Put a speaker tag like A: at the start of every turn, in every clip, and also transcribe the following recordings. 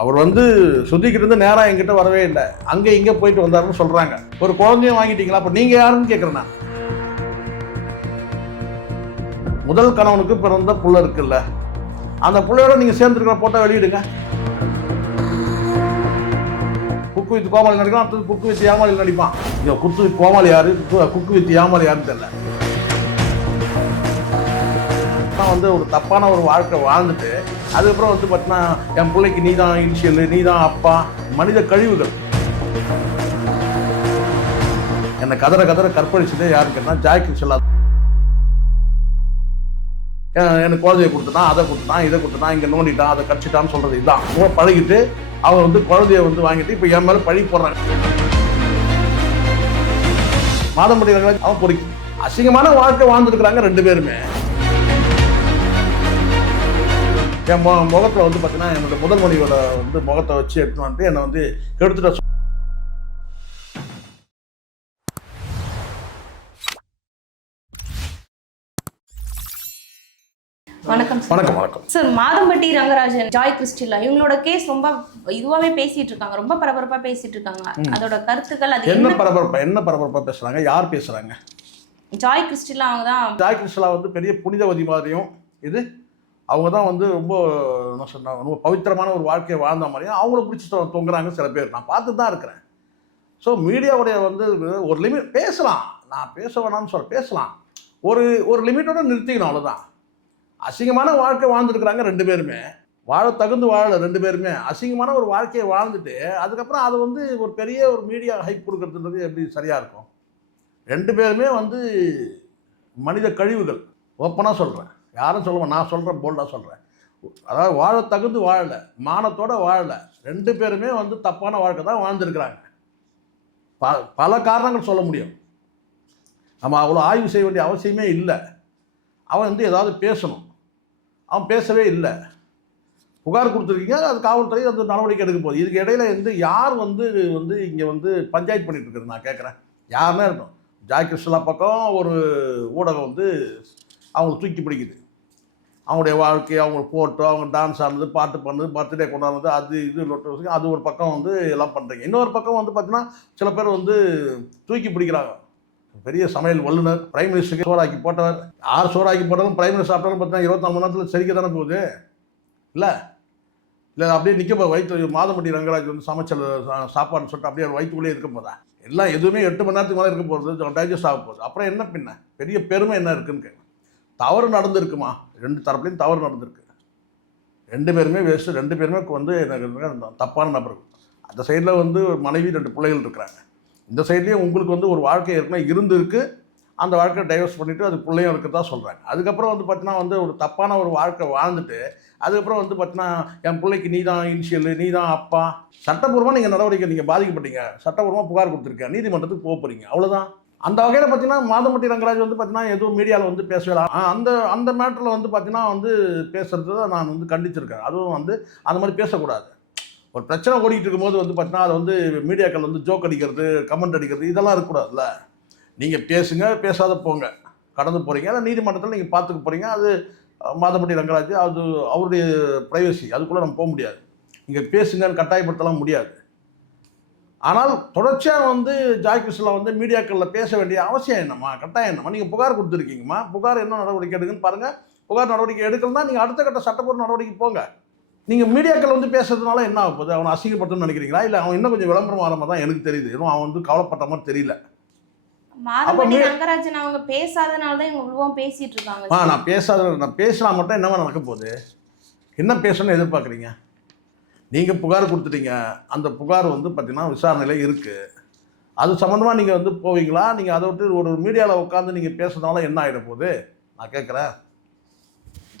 A: அவர் வந்து சுத்திக்கிட்டு இருந்து நேராக என்கிட்ட வரவே இல்லை. அங்கே இங்கே போயிட்டு வந்தாருன்னு சொல்கிறாங்க ஒரு குழந்தையும் வாங்கிட்டீங்களா? அப்போ நீங்கள் யாருன்னு கேட்குறேன் நான். முதல் கணவனுக்கு பிறந்த புள்ள இருக்குல்ல. அந்த புள்ளையோட நீங்கள் சேர்ந்துருக்கிற போட்டோ வெளியிடுங்க. குக்கு வித் கோமாளி நடிக்கலாம் அடுத்தது குக்கு வித் ஏமாளி நடிப்பான். இங்கே குத்து வித் கோமாளி யாரு? குக்கு வித் ஏமாளி யாருன்னு தெரியல. நான் வந்து ஒரு தப்பான ஒரு வாழ்க்கை வாழ்ந்துட்டு அதுக்கப்புறம் வந்து பார்த்தீங்கன்னா என் பிள்ளைக்கு நீ தான் இனிஷியல் நீ தான் அப்பா. மனித கழிவுகள். என்னை கதற கதற கற்பழிச்சதே யாருன்னு கேட்டால் ஜாய் கிருஷ்ணலா எனக்கு குழந்தைய கொடுத்துனா அதை கொடுத்துனா இதை கொடுத்துனா இங்கே நோண்டிட்டான் அதை கடிச்சிட்டான்னு சொல்கிறது இதுதான் ரொம்ப பழகிட்டு அவர் வந்து குழந்தைய வந்து வாங்கிட்டு இப்போ என் மேலே பழி போடுறாங்க மாதம்படி ரங்கராஜ் அவன் பொறிக்கும் அசிங்கமான வாழ்க்கை வாழ்ந்துருக்குறாங்க ரெண்டு பேருமே. என் மு முகத்தில் வந்து பார்த்தீங்கன்னா என்னோட முதல் மொழியோட வந்து முகத்தை வச்சு எடுத்துன்னு வந்துட்டு என்னை வந்து கெடுத்துட்ட சொ-
B: வணக்கம்
A: வணக்கம் வணக்கம்.
B: சார் மாதம்பட்டி ரங்கராஜன் ஜாய் கிறிஸ்டிலா இவங்களோட கேஸ் ரொம்ப இதுவாவே பேசிட்டு இருக்காங்க. ரொம்ப பரபரப்பா பேசிட்டு இருக்காங்க. அதோட கருத்துக்கள் அது
A: என்ன பரபரப்பா என்ன பரபரப்பா பேசுறாங்க? யார் பேசுறாங்க?
B: ஜாய் கிறிஸ்டிலா அவங்க தான்
A: ஜாய் கிருஷ்ணலா வந்து பெரிய புனிதவதி மாதிரியும் இது? அவங்க தான் வந்து ரொம்ப என்ன சொன்னா ரொம்ப பவித்திரமான ஒரு வாழ்க்கையை வாழ்ந்த மாதிரியும் அவங்கள பிடிச்சி தொங்குறாங்க சில பேர். நான் பார்த்துட்டு தான் இருக்கிறேன். ஸோ மீடியாவுடைய வந்து ஒரு லிமிட் பேசலாம். நான் பேச வேணாம்னு சொல்ல பேசலாம். ஒரு ஒரு லிமிட்டோட நிறுத்திக்கணும் அவ்வளோதான் அசிங்கமான வாழ்க்கை வாழ்ந்துருக்குறாங்க ரெண்டு பேருமே. வாழ தகுந்து வாழலை ரெண்டு பேருமே. அசிங்கமான ஒரு வாழ்க்கையை வாழ்ந்துட்டு அதுக்கப்புறம் அது வந்து ஒரு பெரிய ஒரு மீடியா ஹைப் கொடுக்கறதுன்றது எப்படி சரியாக இருக்கும்? ரெண்டு பேருமே வந்து மனித கழிவுகள். ஓப்பனாக சொல்கிறேன் யாரும் சொல்லுவோம் நான் சொல்கிறேன் போல்டாக சொல்கிறேன் அதாவது வாழ தகுந்து வாழலை. மானத்தோட வாழலை. ரெண்டு பேருமே வந்து தப்பான வாழ்க்கை தான் வாழ்ந்துருக்கிறாங்க. ப பல காரணங்கள் சொல்ல முடியும். நம்ம அவ்வளோ ஆய்வு செய்ய வேண்டிய அவசியமே இல்லை. அவன் வந்து ஏதாவது பேசணும். அவன் பேசவே இல்லை. புகார் கொடுத்துருக்கீங்க அது காவல்துறை வந்து நடவடிக்கை எடுக்க போகுது. இதுக்கு இடையில வந்து யார் வந்து வந்து இங்கே வந்து பஞ்சாயத்து பண்ணிட்டு இருக்கிறது நான் கேட்குறேன் யாருன்னா இருக்கும் ஜாய் கிருஷ்ணா பக்கம் ஒரு ஊடகம் வந்து அவங்களை தூக்கி பிடிக்குது. அவங்களுடைய வாழ்க்கையை அவங்க போட்டோ அவங்க டான்ஸ் ஆனது பாட்டு பண்ணது பர்த்டே கொண்டாடுறது அது இது லொட்டு அது ஒரு பக்கம் வந்து எல்லாம் பண்ணுறீங்க இன்னொரு பக்கம் வந்து பார்த்தீங்கன்னா சில பேர் வந்து தூக்கி பிடிக்கிறாங்க. பெரிய சமையல் வல்லுனர் பிரைம் மினிஸ்டருக்கு சோறாக்கி போட்டவர். யார் சோறாக்கி போட்டாலும் பிரைம் மினிஸ்டர் சாப்பிட்டாலும் பார்த்தீங்கன்னா இருபத்தாறு மணி நேரத்தில் செரிக்க தானே போகுது? இல்லை? இல்லை அப்படியே நிற்க போ வயிற்று மாதம்பட்டி ரங்கராஜ் வந்து சமைச்சல் சாப்பாடுன்னு சொல்லிட்டு அப்படியே வயிற்றுக்குள்ளே இருக்க போதா எல்லாம் எதுவுமே எட்டு மணி நேரத்துக்கு மேலே இருக்க போகிறது டைஜஸ்ட் ஆக போகுது. அப்புறம் என்ன பின்ன? பெரிய பெருமை என்ன இருக்குன்னு தவறு நடந்திருக்குமா? ரெண்டு தரப்புலையும் தவறு நடந்திருக்கு. ரெண்டு பேருமே வேஸ்ட்டு ரெண்டு பேருமே வந்து எனக்கு தப்பான நபர்கள். அந்த சைடில் வந்து ஒரு மனைவி ரெண்டு பிள்ளைகள் இருக்கிறாங்க. இந்த சைட்லேயும் உங்களுக்கு வந்து ஒரு வாழ்க்கை ஏற்கனவே இருந்திருக்கு. அந்த வாழ்க்கையை டைவர்ஸ் பண்ணிவிட்டு அது பிள்ளையும் இருக்கிறதா சொல்கிறாங்க அதுக்கப்புறம் வந்து பார்த்தீங்கன்னா வந்து ஒரு தப்பான ஒரு வாழ்க்கை வாழ்ந்துட்டு அதுக்கப்புறம் வந்து பார்த்தீங்கன்னா என் பிள்ளைக்கு நீ தான் இனிஷியல் நீ தான் அப்பா. சட்டப்பூர்வமாக நீங்கள் நடவடிக்கை நீங்கள் பாதிக்கப்பட்டீங்க. சட்டப்பூர்வமாக புகார் கொடுத்துருக்கேன். நீதிமன்றத்துக்கு போக போகிறீங்க அவ்வளோதான் அந்த வகையில் பார்த்தீங்கன்னா மாதம்பட்டி ரங்கராஜ் வந்து பார்த்தீங்கன்னா எதுவும் மீடியாவில் வந்து பேசவே இல்லை. அந்த அந்த மேட்டரில் வந்து பார்த்தீங்கன்னா வந்து பேசுகிறது தான் நான் வந்து கண்டிச்சிருக்கேன். அதுவும் வந்து அந்த மாதிரி பேசக்கூடாது. ஒரு பிரச்சனை ஓடிட்டு இருக்கும்போது வந்து பார்த்தீங்கன்னா அதை வந்து மீடியாக்கள் வந்து ஜோக் அடிக்கிறது கமெண்ட் அடிக்கிறது இதெல்லாம் இருக்கக்கூடாதுல்ல. நீங்கள் பேசுங்க பேசாத போங்க. கடந்து போகிறீங்க அதை நீதிமன்றத்தில் நீங்கள் பார்த்துக்க போகிறீங்க அது மாதம்பட்டி ரங்கராஜ் அது அவருடைய ப்ரைவசி அதுக்குள்ளே நம்ம போக முடியாது. நீங்கள் பேசுங்கன்னு கட்டாயப்படுத்தலாம் முடியாது. ஆனால் தொடர்ச்சியாக வந்து ஜாய் கிருஷ்ணா வந்து மீடியாக்களில் பேச வேண்டிய அவசியம் என்னம்மா? கட்டாயம் என்னம்மா? நீங்கள் புகார் கொடுத்துருக்கீங்கம்மா. புகார் என்ன நடவடிக்கை எடுக்குன்னு பாருங்கள் புகார் நடவடிக்கை எடுக்கலன்னா நீங்கள் அடுத்த கட்ட சட்டப்பூர்வ நடவடிக்கை போங்க. நீங்கள் மீடியாக்கள் வந்து பேசுறதுனால என்ன ஆக போகுது? அவனை அசிங்கப்படுத்தணும்னு நினைக்கிறீங்களா? இல்லை அவன் இன்னும் கொஞ்சம் விளம்பரம் வர மாதிரி தான் எனக்கு தெரியுது. இன்னும் அவன் வந்து கவலைப்பட்ட மாதிரி தெரியல.
B: மாதம்பட்டி
A: மீ-
B: ரங்கராஜன் அவங்க பேசாதனால தான் இவங்க பேசிட்டு இருக்காங்க.
A: ஆ. நான் பேசாத நான் பேசினா மட்டும் என்னவா நடக்க போகுது? என்ன பேசணும்னு எதிர்பார்க்குறீங்க? நீங்கள் புகார் கொடுத்துட்டீங்க. அந்த புகார் வந்து பார்த்தீங்கன்னா விசாரணையில் இருக்குது அது சம்மந்தமாக நீங்கள் வந்து போவீங்களா? நீங்கள் அதை விட்டு ஒரு மீடியாவில் உட்காந்து நீங்கள் பேசுறதுனால என்ன ஆகிட போகுது? நான் கேட்குறேன்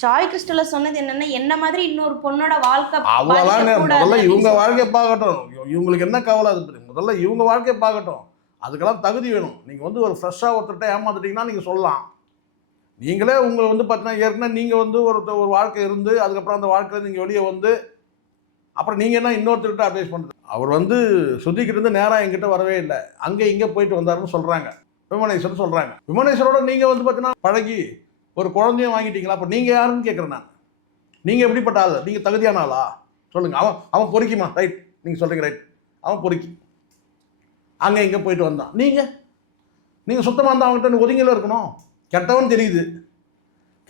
B: ஜாய் கிறிஸ்டல சொன்னது என்னன்னா என்ன மாதிரி இன்னொரு பொண்ணோட வாழ்க்கை
A: அவ்வளோதான் முதல்ல இவங்க. வாழ்க்கையை பார்க்கட்டும். இவ- இவங்களுக்கு என்ன கவலை அது. முதல்ல இவங்க வாழ்க்கையை பார்க்கட்டும். அதுக்கெல்லாம் தகுதி வேணும். நீங்கள் வந்து ஒரு ஃப்ரெஷ்ஷாக ஒருத்தர்கிட்ட ஏமாந்துட்டீங்கன்னா நீங்கள் சொல்லலாம். நீங்களே உங்களை வந்து பார்த்தீங்கன்னா ஏற்கனவே நீங்கள் வந்து ஒரு ஒரு வாழ்க்கை இருந்து அதுக்கப்புறம் அந்த வாழ்க்கையில் நீங்கள் வெளியே வந்து அப்புறம் நீங்கள் என்ன இன்னொருத்தர்கிட்ட அட்வைஸ் பண்ணுறது அவர் வந்து சுத்திக்கிட்டு இருந்து நேராக எங்கிட்ட வரவே இல்லை. அங்கே இங்கே போயிட்டு வந்தாருன்னு சொல்கிறாங்க விமனேஸ்வரன் சொல்கிறாங்க விமனேஸ்வரோட நீங்கள் வந்து பார்த்தீங்கன்னா பழகி ஒரு குழந்தையும் வாங்கிட்டீங்களா? அப்போ நீங்கள் யாருன்னு கேட்குறேன் நான். நீங்கள் எப்படிப்பட்ட ஆள்? நீங்கள் தகுதியான ஆளா? சொல்லுங்கள் அவன் அவன் பொறுக்கிமா ரைட் நீங்கள் சொல்கிறீங்க ரைட் அவன் பொறுக்கி. அங்கே இங்கே போயிட்டு வந்தான். நீங்கள் நீங்கள் சுத்தமாக இருந்தால் அவங்ககிட்ட ஒதுங்கில இருக்கணும். கெட்டவன் தெரியுது.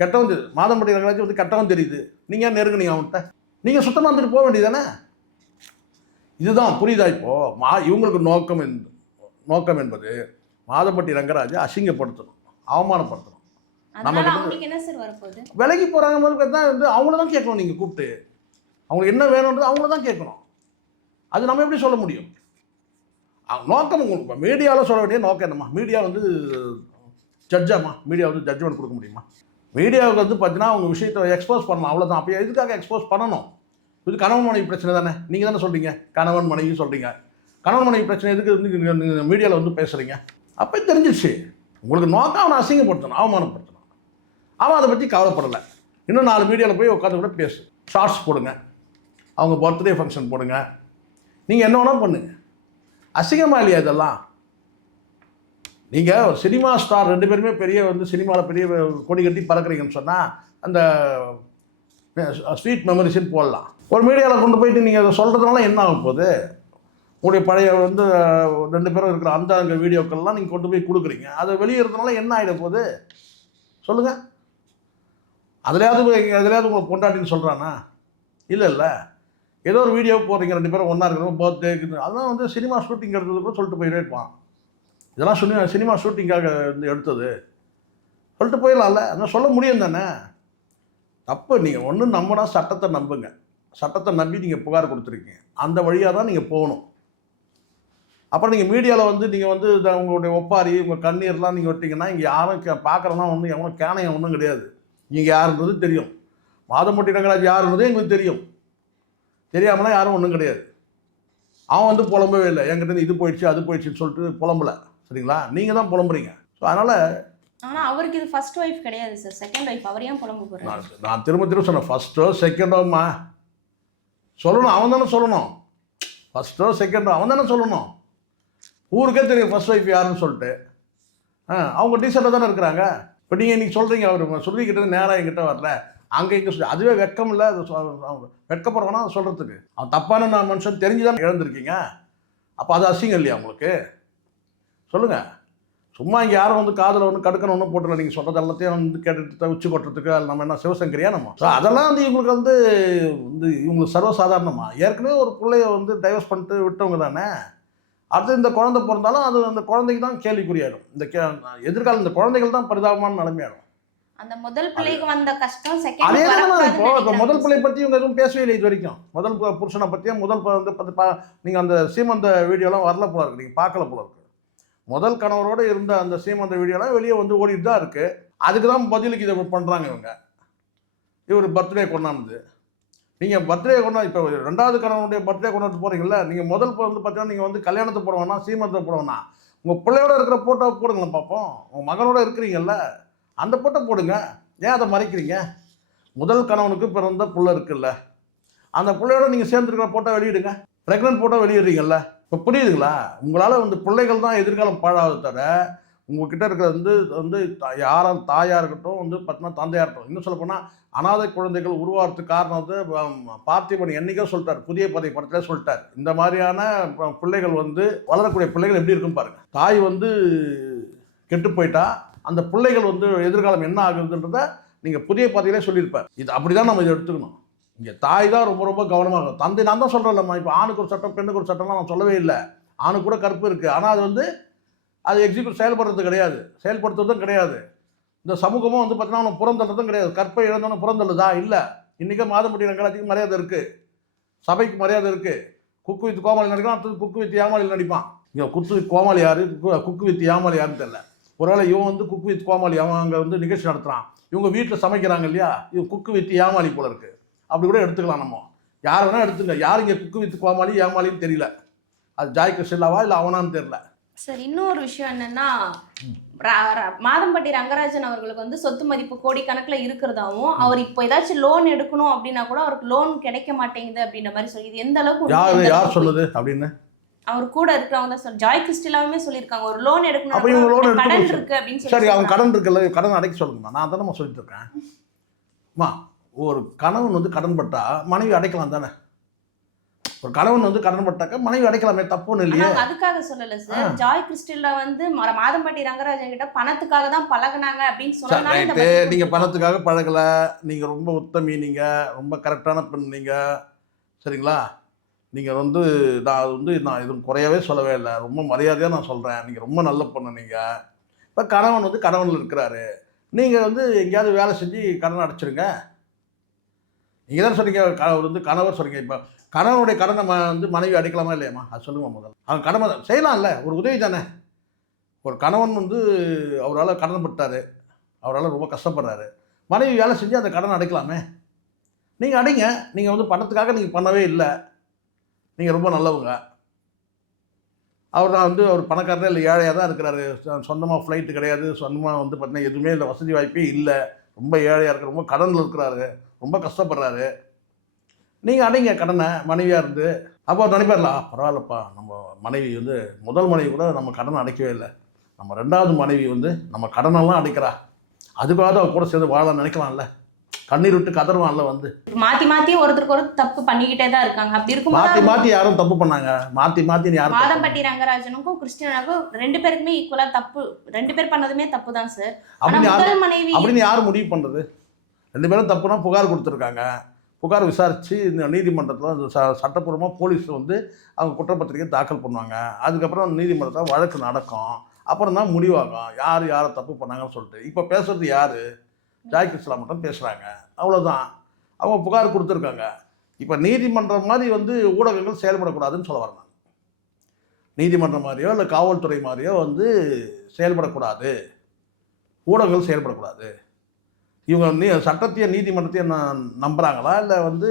A: கெட்டவன் தெரியுது. மாதம்பட்டி ரங்கராஜ் வந்து கெட்டவன் தெரியுது. நீங்கள் ஏன் நெருங்குனீங்க அவன்கிட்ட? நீங்கள் சுத்தமாக இருந்துட்டு போக வேண்டியதானே இதுதான் புரியுதா இப்போ? மா இவங்களுக்கு நோக்கம் என்பது நோக்கம் என்பது மாதம்பட்டி ரங்கராஜை அசிங்கப்படுத்தணும் அவமானப்படுத்தணும்.
B: வரப்போகுது?
A: விலைக்கு போகிறாங்க போது தான் வந்து அவங்கள தான் கேட்கணும் நீங்கள் கூப்பிட்டு. அவங்களுக்கு என்ன வேணுன்றது அவங்கள தான் கேட்கணும். அது நம்ம எப்படி சொல்ல முடியும்? நோக்கம் உங்களுக்கு மீடியாவில் சொல்ல வேண்டிய நோக்கம் என்னம்மா? மீடியா வந்து ஜட்ஜாம்மா மீடியா வந்து ஜட்ஜ்மெண்ட் கொடுக்க முடியுமா? மீடியாவுக்கு வந்து பார்த்தீங்கன்னா அவங்க விஷயத்தை எக்ஸ்போஸ் பண்ணலாம். அவ்வளோதான் அப்போ எதுக்காக எக்ஸ்போஸ் பண்ணணும்? இது கணவன் மனைவி பிரச்சனை தானே? நீங்கள் தானே சொல்கிறீங்க கணவன் மனைவி சொல்கிறீங்க கணவன் மனைவி பிரச்சனை எதுக்கு வந்து மீடியாவில் வந்து பேசுகிறீங்க அப்போ தெரிஞ்சிச்சு உங்களுக்கு நோக்கம் அவனை அசிங்கப்படுத்தணும் அவமானப்படுத்தணும். அவன் அதை பற்றி கவலைப்படலை. இன்னும் நாலு மீடியாவில் போய் உட்காந்து கூட பேசு. ஷார்ட்ஸ் போடுங்க. அவங்க பர்த்டே ஃபங்க்ஷன் போடுங்க. நீங்கள் என்ன வேணால் பண்ணுங்க. அசிங்கமாக இல்லையா இதெல்லாம்? நீங்கள் சினிமா ஸ்டார் ரெண்டு பேருமே பெரிய வந்து சினிமாவில் பெரிய கொடி கட்டி பறக்குறீங்கன்னு சொன்னால் அந்த ஸ்வீட் மெமரிஸ்ன்னு போடலாம். ஒரு மீடியாவில் கொண்டு போயிட்டு நீங்கள் அதை சொல்கிறதுனால என்ன ஆகும் போகுது? உங்களுடைய பழைய வந்து ரெண்டு பேரும் இருக்கிற அந்த அங்கே வீடியோக்கள்லாம் நீங்கள் கொண்டு போய் கொடுக்குறீங்க. அதை வெளியிடுறதுனால என்ன ஆகிட போகுது? சொல்லுங்கள் அதுலையாவது எதுலையாவது உங்களை கொண்டாட்டின்னு சொல்கிறானா இல்லை இல்லை. ஏதோ ஒரு வீடியோ போடுறீங்க ரெண்டு பேரும் ஒன்றா இருக்கிறோம் பர்த்டே அதெல்லாம் வந்து சினிமா ஷூட்டிங் எடுத்தது கூட சொல்லிட்டு போயிட்டே இருப்பான். இதெல்லாம் சினிமா சினிமா ஷூட்டிங்காக வந்து எடுத்தது. சொல்லிட்டு போயிடலாம்ல. அதான் சொல்ல முடியும் தானே? தப்பு. நீங்கள் ஒன்று நம்பினா சட்டத்தை நம்புங்க. சட்டத்தை நம்பி நீங்கள் புகார் கொடுத்துருக்கீங்க. அந்த வழியாக தான் நீங்கள் போகணும். அப்புறம் நீங்கள் மீடியாவில் வந்து நீங்கள் வந்து இந்த உங்களுடைய ஒப்பாரி உங்கள் கண்ணீர்லாம் நீங்கள் விட்டிங்கன்னா இங்கே யாரும் கே பார்க்குறோன்னா ஒன்றும் எவனும் கேனையம் ஒன்றும் கிடையாது. நீங்கள் யாருன்றது தெரியும். மாதம்பட்டி ரங்கராஜ் யாருன்றது எங்களுக்கு தெரியும். தெரியாமலாம் யாரும் ஒன்றும் கிடையாது. அவன் வந்து புலம்பவே இல்லை. என்கிட்ட இது போயிடுச்சு அது போயிடுச்சுன்னு சொல்லிட்டு புலம்பல. சரிங்களா? நீங்கள் தான் புலம்புறீங்க. ஸோ அதனால்
B: ஆனா அவருக்கு இது ஃபர்ஸ்ட் ஒய்ஃப் கிடையாது சார் செகண்ட் ஒய்ஃப் அவர் ஏன் புலம்பு போறாரு?
A: நான் திரும்ப திரும்ப சொன்னேன் ஃபஸ்ட்டோ செகண்டோம்மா சொல்லணும் அவன் தானே சொல்லணும். ஃபஸ்ட்டோ செகண்டோ அவன் தானே சொல்லணும். ஊருக்கே தெரியும் ஃபர்ஸ்ட் ஒய்ஃப் யாருன்னு சொல்லிட்டு. ஆ அவங்க டீசெண்டாக தானே இருக்கிறாங்க. இப்போ நீங்கள் நீங்கள் சொல்கிறீங்க அவர் சொல்லிக்கிட்டது நேராக என்கிட்ட வரல. அங்கே இங்கே சொல்லி அதுவே வெக்கம் இல்லை அது சொ- அவன் வெட்கப்படுறவனா அதை சொல்கிறதுக்கு அவன் தப்பான நான் மனுஷன் தெரிஞ்சு தான் இழந்திருக்கீங்க. அப்போ அது அசிங்கம் இல்லையா உங்களுக்கு? சொல்லுங்கள் சும்மா இங்கே யாரும் வந்து காதில் ஒன்று கடுக்கணும் ஒன்றும் போட்டுல நீங்கள் சொல்கிறது எல்லாத்தையும் வந்து கேட்டுட்டு தவிச்சு கொட்டுறதுக்கு நம்ம என்ன சிவசங்கரியா நம்ம? ஸோ அதெல்லாம் வந்து இவங்களுக்கு வந்து வந்து இவங்களுக்கு சர்வசாதாரணமா? ஏற்கனவே ஒரு பிள்ளைய வந்து டைவர்ஸ் பண்ணிட்டு விட்டவங்க தானே? அடுத்து இந்த குழந்தை பிறந்தாலும் அது அந்த குழந்தைக்கு தான் கேள்விக்குறியாயிடும். இந்த கே எதிர்காலம் இந்த குழந்தைகள் தான் பரிதாபமான நிலைமையாடும்
B: அந்த முதல் பிள்ளைக்கு வந்த கஷ்டம்
A: அதே
B: செகண்ட்
A: தான் இப்போ இப்போ முதல் பிள்ளை பற்றி இவங்க எதுவும் பேசவே இல்லை இது வரைக்கும். முதல் புருஷனை பற்றியும் முதல் வந்து பத்து பா நீங்கள் அந்த சீமந்த வீடியோலாம் வரல போல இருக்கு. நீங்கள் பார்க்கல போல இருக்கு. முதல் கணவரோடு இருந்த அந்த சீமந்த வீடியோலாம் வெளியே வந்து ஓடிட்டு தான் இருக்குது அதுக்கு தான் பதிலுக்கு இதை பண்ணுறாங்க இவங்க. இவர் பர்த்டே கொண்டாந்து நீங்கள் பர்த்டே கொண்டா இப்போ ரெண்டாவது கணவனுடைய பர்த்டே கொண்டாந்து போகிறீங்கல்ல நீங்கள் முதல் வந்து பார்த்தீங்கன்னா நீங்கள் வந்து கல்யாணத்தை போடுவோம்னா சீமந்தத்தை போட வேணாம். உங்கள் பிள்ளையோட இருக்கிற ஃபோட்டோ போடுங்களேன் பார்ப்போம் உங்கள் மகனோட இருக்கிறீங்கல்ல அந்த ஃபோட்டோ போடுங்க. ஏன் அதை மறைக்கிறீங்க? முதல் கணவனுக்கு பிறந்த புள்ள இருக்குல்ல அந்த பிள்ளையோட நீங்கள் சேர்ந்துருக்கிற போட்டோ வெளியிடுங்க. ப்ரெக்னென்ட் போட்டோ வெளியிடுறீங்கல்ல இப்போ புரியுதுங்களா? உங்களால் வந்து பிள்ளைகள் தான் எதிர்காலம் பாழாவது தவிர உங்ககிட்ட இருக்கிற வந்து வந்து தா- தாயாக இருக்கட்டும் வந்து பார்த்தீங்கன்னா தந்தையாக இருக்கட்டும். இன்னும் சொல்லப்போனால் அனாதை குழந்தைகள் உருவாகிறதுக்கு காரணம் வந்து பார்த்திபன் என்னைக்கோ சொல்லிட்டார். புதிய பதை படத்திலே சொல்லிட்டார். இந்த மாதிரியான பிள்ளைகள் வந்து வளரக்கூடிய பிள்ளைகள் எப்படி இருக்கும் பாருங்க. தாய் வந்து கெட்டு போயிட்டா அந்த பிள்ளைகள் வந்து எதிர்காலம் என்ன ஆகுதுன்றத நீங்கள் புதிய பாதையிலே சொல்லியிருப்பார். இது அப்படி தான் நம்ம இதை எடுத்துக்கணும். இங்கே தாய் தான் ரொம்ப ரொம்ப கவனமாக இருக்கும் தந்தை நான் தான் சொல்கிறேன்லம்மா இப்போ ஆணுக்கு ஒரு சட்டம் பெண்ணுக்கு ஒரு சட்டம்லாம் நான் சொல்லவே இல்லை. ஆணுக்கு கூட கருப்பு இருக்குது ஆனால் அது வந்து அது எக்ஸிக்யூட் செயல்படுறது கிடையாது. செயல்படுத்துறதும் கிடையாது. இந்த சமூகமும் வந்து பார்த்தீங்கன்னா அவனை புறந்தள்ளுறதும் கிடையாது. கற்பை இழந்தவனை புறந்தள்ளுதா இல்லை. இன்றைக்கே மாதம்பட்டி ரங்கராஜுக்கு மரியாதை இருக்குது சபைக்கு மரியாதை இருக்குது குக்கு வித் கோமாளி நடிக்கலாம் அடுத்தது குக்கு வித் ஏமாளி நடிப்பான். இங்கே குத்து வித் கோமாளி யார்? குக்கு வித் ஏமாளி யாருன்னு தெரியல. ஒருவேளை இவன் வந்து குக்கு வித் கோமாளி அவன் அங்கே வந்து நிகழ்ச்சி நடத்துகிறான் இவங்க வீட்டில் சமைக்கிறாங்க இல்லையா? இவன் குக்கு வித் ஏமாளி போல இருக்குது அப்படி கூட எடுத்துக்கலாம் நம்ம. யார் வேணால் எடுத்துங்க. யார் இங்கே குக்கு வித் கோமாளி ஏமாளின்னு தெரியல. அது ஜாய் கிருஷ்ணாவா இல்லை அவனான்னு தெரியல.
B: சார் இன்னொரு விஷயம் என்னன்னா மாதம்பட்டி ரங்கராஜன் அவர்களுக்கு வந்து சொத்து மதிப்பு கோடிக்கணக்கில் இருக்கிறதாவும் அவர் இப்போ ஏதாச்சும் லோன் எடுக்கணும் அப்படின்னா கூட அவருக்கு லோன் கிடைக்க மாட்டேங்குது அப்படின்ற மாதிரி சொல்லி இது எந்த அளவுக்கு
A: யார் சொன்னது அப்படின்னு?
B: அவர் கூட இருக்கிறவங்க தான் சொல் ஜாய் கிறிஸ்டிலாவுமே சொல்லியிருக்காங்க. ஒரு லோன் எடுக்கணும்
A: அப்ப இவங்க
B: கடன் இருக்கு அப்படின்னு சொல்லி
A: அவன்
B: சொல்றாங்க.
A: கடன் இருக்குல்ல கடன் அடைக்க சொல்லுங்கம்மா. நான் தானே சொல்லிட்டு இருக்கேன். ஒரு கணவன் வந்து கடன் பட்டா மனைவி அடைக்கலாம் தானே? ஒரு கணவன் வந்து கடன் பட்டாக்க மனைவி அடைக்கலாமே தப்பு ஒன்றும் இல்லையே?
B: நாங்க அதுக்காக சொல்லல சார் ஜாய் கிறிஸ்டில்ல வந்து மாதம்பட்டி ரங்கராஜன் கிட்ட பணத்துக்காக தான் பழகுனாங்க அப்படின்னு பதில்
A: நீங்கள் பணத்துக்காக பழகலை. நீங்கள் ரொம்ப உத்தமி நீங்கள் ரொம்ப கரெக்டான பெண் நீங்கள் சரிங்களா? நீங்கள் வந்து நான் அது வந்து நான் எதுவும் குறையவே சொல்லவே இல்லை. ரொம்ப மரியாதையாக நான் சொல்கிறேன் நீங்கள் ரொம்ப நல்ல பொண்ணு நீங்கள் இப்போ கணவன் வந்து கணவனில் இருக்கிறாரு. நீங்கள் வந்து எங்கேயாவது வேலை செஞ்சு கடன் அடைச்சிருங்க. நீங்கள் தான் சொன்னீங்க க- அவர் வந்து கணவர் சொன்னீங்க இப்போ கணவனுடைய கடனை வந்து மனைவி அடைக்கலாமா இல்லையாம்மா? அது சொல்லுங்க முதல்ல. அவன் கடமை செய்யலாம்ல ஒரு உதவி தானே. ஒரு கணவன் வந்து அவரால் கடன் பட்டார் அவரால் ரொம்ப கஷ்டப்படுறாரு. மனைவி வேலை செஞ்சு அந்த கடன் அடைக்கலாமே. நீங்கள் அடைங்க நீங்கள் வந்து பணத்துக்காக நீங்கள் பண்ணவே இல்லை. நீங்கள் ரொம்ப நல்லவங்க. அவர் தான் வந்து அவர் பணக்காரரே இல்லை ஏழையாக தான் இருக்கிறாரு. சொந்தமாக ஃப்ளைட்டு கிடையாது. சொந்தமாக வந்து பார்த்தீங்கன்னா எதுவுமே இல்லை வசதி வாய்ப்பே இல்லை. ரொம்ப ஏழையாக இருக்கு ரொம்ப கடனில் இருக்கிறாரு. ரொம்ப கஷ்டப்படுறாரு. நீங்கள் அடைங்க கடனை மனைவியாக இருந்து. அப்போ அவர் நினைப்பார்ல "ஆ, பரவாயில்லப்பா நம்ம மனைவி வந்து முதல் மனைவி கூட நம்ம கடனை அடைக்கவே இல்லை. நம்ம ரெண்டாவது மனைவி வந்து நம்ம கடனெல்லாம் அடைக்கிறா. அதுக்காக அவ கூட சேர்ந்து வாழ நினைக்கலாம்ல. கண்ணீர் விட்டு கதறுவான்ல வந்து.
B: மாத்தி மாத்தி ஒருத்தருக்கு ஒரு தப்பு பண்ணிக்கிட்டே தான் இருக்காங்க. அப்படி
A: மாற்றி
B: இருக்கும்போது
A: மாற்றி யாரும் தப்பு பண்ணாங்க. மாற்றி மாற்றி யாரும்
B: மாதம்பட்டி ரங்கராஜனுக்கும் கிறிஸ்டியனுக்கும் ரெண்டு பேருக்குமே ஈக்குவலா தப்பு ரெண்டு பேர் பண்ணதுமே தப்பு தான் சார்
A: அப்படின்னு
B: மனைவி
A: அப்படின்னு யார் முடிவு பண்ணுறது ரெண்டு பேரும் தப்புனா புகார் கொடுத்துருக்காங்க. புகார் விசாரித்து இந்த நீதிமன்றத்தில் இந்த ச சட்டப்பூர்வமாக போலீஸ் வந்து அவங்க குற்றப்பத்திரிக்கை தாக்கல் பண்ணுவாங்க. அதுக்கப்புறம் நீதிமன்றத்தில் வழக்கு நடக்கும். அப்புறம் தான் முடிவாகும். யார் யாரை தப்பு பண்ணாங்கன்னு சொல்லிட்டு. இப்போ பேசுகிறது யார்? ஜாக்கி இஸ்லாம் மட்டும் பேசுகிறாங்க அவ்வளோதான் அவங்க புகார் கொடுத்துருக்காங்க. இப்போ நீதிமன்றம் மாதிரி வந்து ஊடகங்கள் செயல்படக்கூடாதுன்னு சொல்ல வரேன் நீதிமன்றம் மாதிரியோ இல்லை காவல்துறை மாதிரியோ வந்து செயல்படக்கூடாது. ஊடகங்கள் செயல்படக்கூடாது. இவங்க நீ சட்டத்தையும் நீதிமன்றத்தையும் நான் நம்புகிறாங்களா இல்லை வந்து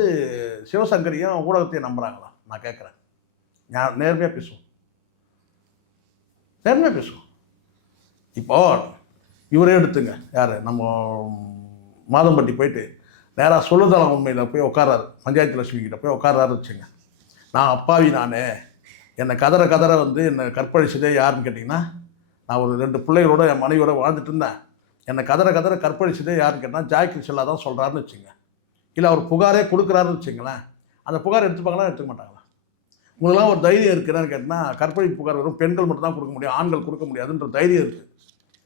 A: சிவசங்கரியும் ஊடகத்தையும் நம்புகிறாங்களா நான் கேட்குறேன் நான் நேர்மையாக பேசுவோம். நேர்மையாக பேசுவோம். இப்போ இவரே எடுத்துங்க. யார்? நம்ம மாதம்பட்டி போயிட்டு நேராக சொல்லுதளம் உண்மையில் போய் உட்காராரு பஞ்சாயத்து லட்சுமி கிட்ட போய் உட்காராரு வச்சுங்க. நான் அப்பாவி நான். என்னை கதற கதற வந்து என்னை கற்பழிச்சதே யாருன்னு கேட்டிங்கன்னா நான் ஒரு ரெண்டு பிள்ளைகளோட என் மனைவியோட வாழ்ந்துட்டு இருந்தேன். என்னை கதற கதற கற்பழிச்சதே யாருன்னு கேட்டால் ஜாய் கிருஷ்ணா தான் சொல்கிறாருன்னு வச்சுங்க. இல்லை அவர் புகாரே கொடுக்குறாருன்னு வச்சுங்களேன். அந்த புகார் எடுத்துப்பாங்களா எடுத்துக்க மாட்டாங்களா? உங்களுக்குலாம் ஒரு தைரியம் இருக்குன்னு கேட்டால் கற்பழிப்பு புகார் வெறும் பெண்கள் மட்டும் தான் கொடுக்க முடியும் ஆண்கள் கொடுக்க முடியாதுன்ற தைரியம் இருக்குது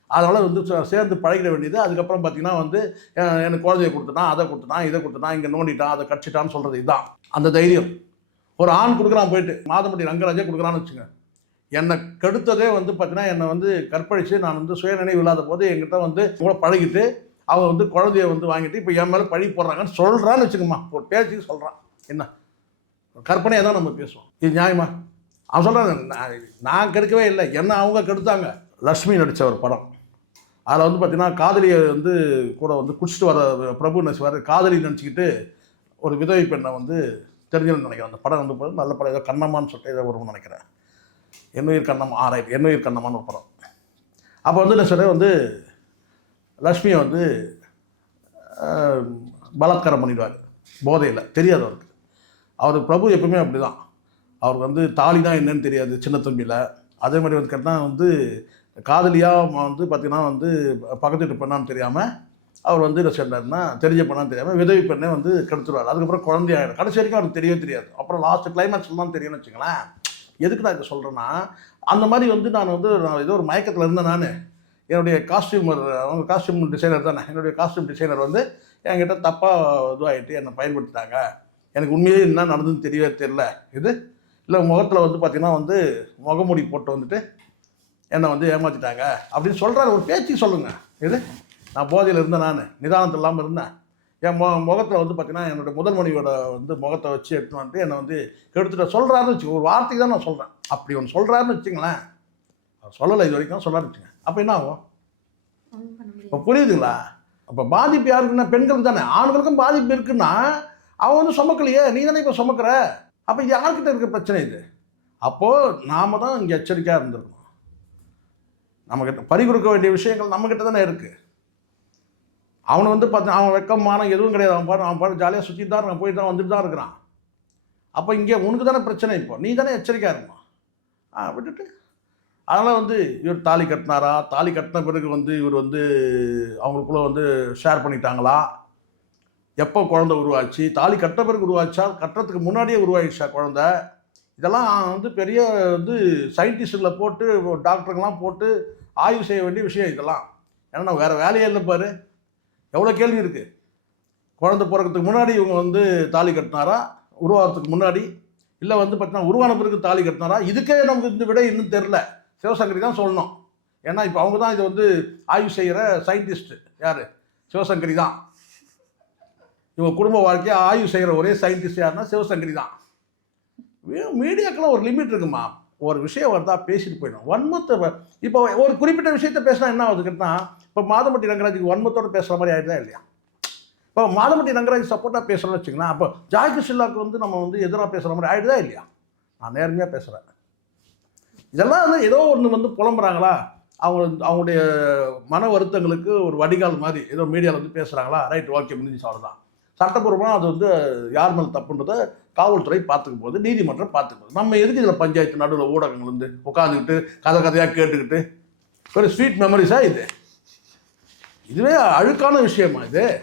A: அதனால் வந்து சே- சேர்ந்து பழகிட வேண்டியது அதுக்கப்புறம் பார்த்தீங்கன்னா வந்து எனக்கு குழந்தைய கொடுத்துட்டான் அதை கொடுத்துட்டான் இதை கொடுத்துட்டான் இங்கே நோண்டிட்டான் அதை கட்சிட்டான்னு சொல்கிறது இதுதான் அந்த தைரியம். ஒரு ஆண் கொடுக்குறான் போயிட்டு மாதம்பட்டி ரங்கராஜே கொடுக்குறான்னு வச்சுங்க. என்னை கெடுத்ததே வந்து பார்த்தீங்கன்னா என்னை வந்து கற்பழித்து நான் வந்து சுயநினைவு இல்லாத போது என்கிட்ட வந்து கூட பழகிட்டு அவன் வந்து குழந்தைய வந்து வாங்கிட்டு இப்போ என் மேலே பழி போடுறாங்கன்னு சொல்கிறான்னு வச்சுக்கோமா ஒரு பேச்சுக்கு சொல்கிறான் என்ன? கற்பனையாக தான் நம்ம பேசுவோம். இது நியாயமா? அவன் சொல்கிறான் நான் நான் கெடுக்கவே இல்லை. என்ன அவங்க கெடுத்தாங்க? லக்ஷ்மி நடித்த ஒரு படம். அதில் வந்து பார்த்தீங்கன்னா காதலியை வந்து கூட வந்து குடிச்சிட்டு வர பிரபு நடிச்சுவார் காதலி நினச்சிக்கிட்டு ஒரு விதவை பெண்ணை வந்து தெரிஞ்சுன்னு நினைக்கிறேன். அந்த படம் வந்து நல்ல படம். ஏதோ கண்ணம்மான்னு சொல்லிட்டு ஏதோ வரும்னு நினைக்கிறேன். என்னுயிர் கண்ணம் ஆ என்னுயிர் கண்ணம்னு ஒரு படம். அப்போ வந்து என்ன சொல்ல வந்து லக்ஷ்மியை வந்து பலாத்காரம் பண்ணிடுவார். போதையில். தெரியாது அவருக்கு. அவர் பிரபு எப்பவுமே அப்படி தான் அவருக்கு வந்து தாலி தான் என்னன்னு தெரியாது சின்ன தம்பியில். அதே மாதிரி வந்து கேட்டால் வந்து காதலியாக வந்து பார்த்திங்கன்னா வந்து பக்கத்து வீட்டு பெண்ணான்னு தெரியாமல் அவர் வந்து என்ன சொன்னார்னா தெரிஞ்ச பெண்ணான்னு தெரியாமல் விதவி பெண்ணை வந்து கெடுத்துருவார். அதுக்கப்புறம் குழந்தையாயிடும். கடைசி வரைக்கும் அவருக்கு தெரியவே தெரியாது. அப்புறம் லாஸ்ட் கிளைமேக்ஸ் தான் தெரியும்னு வச்சுங்களேன் எதுக்கு நான் இதை சொல்கிறேன்னா அந்த மாதிரி வந்து நான் வந்து நான் ஏதோ ஒரு மயக்கத்தில் இருந்தேன் நான். என்னுடைய காஸ்டியூமர் அவங்க காஸ்டியூம் டிசைனர் தானே. என்னுடைய காஸ்டியூம் டிசைனர் வந்து என்கிட்ட தப்பாக இதுவாகிட்டு என்னை பயன்படுத்திட்டாங்க. எனக்கு உண்மையிலே என்ன நடந்ததுன்னு தெரியவே தெரில இது? இல்லை முகத்தில் வந்து பார்த்தீங்கன்னா வந்து முகமூடி போட்டு வந்துட்டு என்னை வந்து ஏமாற்றிட்டாங்க அப்படின்னு சொல்கிறாரு ஒரு பேச்சு சொல்லுங்கள் இது? நான் போதையில் இருந்தேன் நான். நிதானத்தில் இல்லாமல் இருந்தேன். என் மு முகத்தில் வந்து பார்த்தீங்கன்னா என்னோட முதல் மனைவியோட வந்து முகத்தை வச்சு எடுத்துன்னு வந்துட்டு என்னை வந்து கெடுத்துட்ட சொல்கிறாருன்னு வச்சு ஒரு வார்த்தைக்கு தான் நான் சொல்கிறேன் அப்படி ஒன்று சொல்கிறாருன்னு வச்சுங்களேன் சொல்லலை இது வரைக்கும் சொல்லாரு வச்சுங்க அப்போ என்ன ஆகும். இப்போ புரியுதுங்களா? அப்போ பாதிப்பு யாருக்குன்னா பெண்கள் தானே. ஆண்களுக்கும் பாதிப்பு இருக்குன்னா அவன் வந்து சுமக்கலையே. நீ தானே இப்போ சுமக்கிற? அப்போ இது யார்கிட்ட இருக்க பிரச்சனை இது? அப்போது நாம தான் இங்கே எச்சரிக்கையாக இருந்திருக்கணும். நம்மக்கிட்ட பறி கொடுக்க வேண்டிய விஷயங்கள் நம்மக்கிட்ட தானே இருக்குது அவனை வந்து பார்த்து அவன் வெக்கமான எதுவும் கிடையாது. அவன் பாரு அவன் பாரு ஜாலியாக சுற்றி தான் இருக்கான் போயிட்டு தான் வந்துட்டு தான் இருக்கிறான். அப்போ இங்கே உனக்கு தானே பிரச்சனை இப்போ? நீ தானே எச்சரிக்கையாக இருக்கணும் ஆ விட்டுட்டு. அதனால் வந்து இவர் தாலி கட்டினாரா? தாலி கட்டின பிறகு வந்து இவர் வந்து அவங்களுக்குள்ள வந்து ஷேர் பண்ணிட்டாங்களா? எப்போ குழந்த உருவாச்சு? தாலி கட்ட பிறகு உருவாச்சா? கட்டுறதுக்கு முன்னாடியே உருவாயிடுச்சா குழந்த? இதெல்லாம் வந்து பெரிய வந்து சயின்டிஸ்டில் போட்டு டாக்டருங்கெல்லாம் போட்டு ஆய்வு செய்ய வேண்டிய விஷயம் இதெல்லாம். ஏன்னா நான் வேறு வேலையே இல்லை பாரு. எவ்வளோ கேள்வி இருக்குது குழந்தை பிறக்கிறதுக்கு முன்னாடி இவங்க வந்து தாலி கட்டினாரா? உருவாகிறதுக்கு முன்னாடி? இல்லை வந்து பார்த்தீங்கன்னா உருவான பிறகு தாலி கட்டினாரா? இதுக்கே நமக்கு இந்த விடை இன்னும் தெரில சிவசங்கரி தான் சொல்லணும். ஏன்னா இப்போ அவங்க தான் இதை வந்து ஆய்வு செய்கிற சயின்டிஸ்ட்டு யார்? சிவசங்கரி தான். இவங்க குடும்ப வாழ்க்கையை ஆய்வு செய்கிற ஒரே சயின்டிஸ்ட் யாருன்னா சிவசங்கரி தான். மீடியாக்கெல்லாம் ஒரு லிமிட் இருக்குமா? ஒரு விஷயம் வருதா பேசிட்டு போயிடும் வன்மத்தை இப்போ ஒரு குறிப்பிட்ட விஷயத்த பேசினா என்ன ஆகுது கேட்டால் இப்போ மாதம்பட்டி ரங்கராஜுக்கு வன்மத்தோடு பேசுகிற மாதிரி ஆகிடுதா இல்லையா? இப்போ மாதம்பட்டி ரங்கராஜ் சப்போர்ட்டாக பேசுகிறோம்னு வச்சுக்கலாம் அப்போ ஜாய் கிருஷ்ணாவுக்கு வந்து நம்ம வந்து எதிராக பேசுகிற மாதிரி ஆகிடுதா இல்லையா? நான் நேர்மையாக பேசுகிறேன் இதெல்லாம் வந்து ஏதோ ஒன்று வந்து புலம்புறாங்களா? அவங்க அவங்களுடைய மன வருத்தங்களுக்கு ஒரு வடிகால் மாதிரி ஏதோ மீடியாவில் வந்து பேசுகிறாங்களா ரைட் ஓகே முடிஞ்சு அவ்வளோதான் சட்டப்பூர்வமாக அது வந்து யார் மேலே தப்புன்றதை காவல்துறை பார்த்துக்கும் போது நீதிமன்றம் பார்த்துக்கும் நம்ம எதுக்கு இதில் பஞ்சாயத்து நடுவில் ஊடகங்கள் வந்து உட்காந்துக்கிட்டு கதை கதையாக கேட்டுக்கிட்டு? ஒரு ஸ்வீட் மெமரிஸாக இது. இதுவே அழுக்கான விஷயமா இது?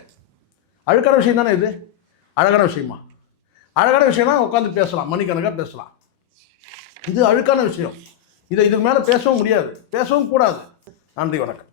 A: அழுக்கான விஷயம் தானே இது? அழகான விஷயமா? அழகான விஷயம்னா உட்காந்து பேசலாம் மணிக்கணக்காக பேசலாம். இது அழுக்கான விஷயம். இதை இதுக்கு மேலே பேசவும் முடியாது. பேசவும் கூடாது. நன்றி வணக்கம்.